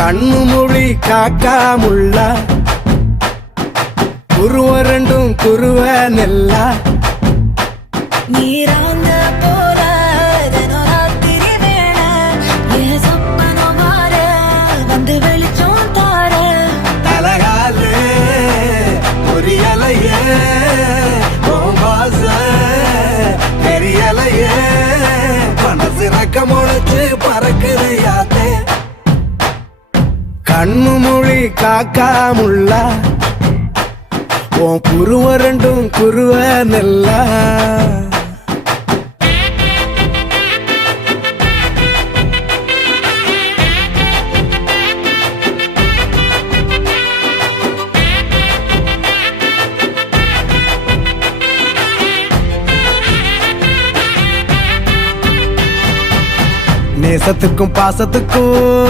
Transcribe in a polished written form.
கண்ணு மொழி காக்காமுள்ள குருவ ரெண்டும் குருவ நெல்லா நீராங்க போல தினராத்திரி வேண என் சொப்பனம் மாற வந்து வெளிச்சம் தார தலகாலே பொரியலையே வாச பெரியலையே மனசு ரக்க முளைச்சு பறக்குது யாத்தே கண்ணு மொழி காக்காமுள்ள உன் குருவ ரெண்டும் குருவ நெல்லா நேசத்துக்கும் பாசத்துக்கும்